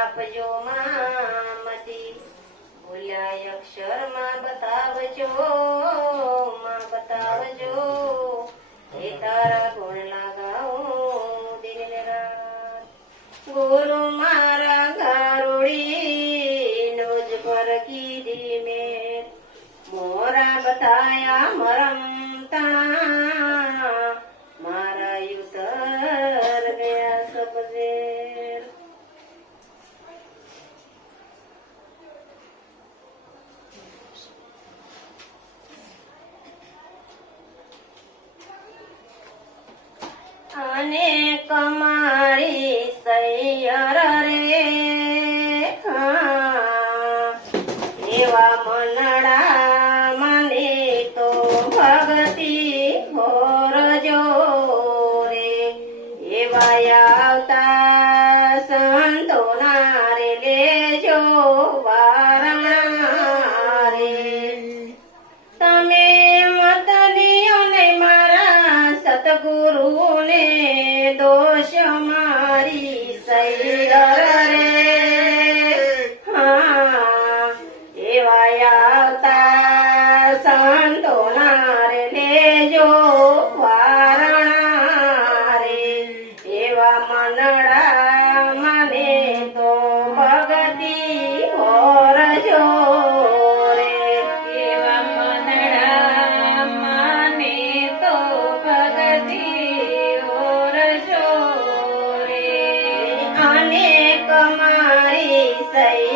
આપજો મામતી ભૂલ્યા અક્ષર માં બતાવજો હે તારા ગુણ લગાવું દિન ને રાત ગુરુ મારા ગારુડી નોજ પર કીધી મેં મોરા બતાયા મરમ તણા મારા યુતર ગયા સબજેર અને કમારી સૈયર રે એવા મનડા મને તો ભક્તિ હોરજો રે એવા આવતા સંતોના રે લેજો વારણા રે તમે મત દિયો ને મારા સતગુરુને દોષ મારી સૈયર રે એવા આવતા સંતોના રે લેજો વારણા રે એવા મનડા મને તો ભગતિ હોરજો રે એવા મનડા મને તો ભગતિ હોરજો રે અનેક મારી સૈ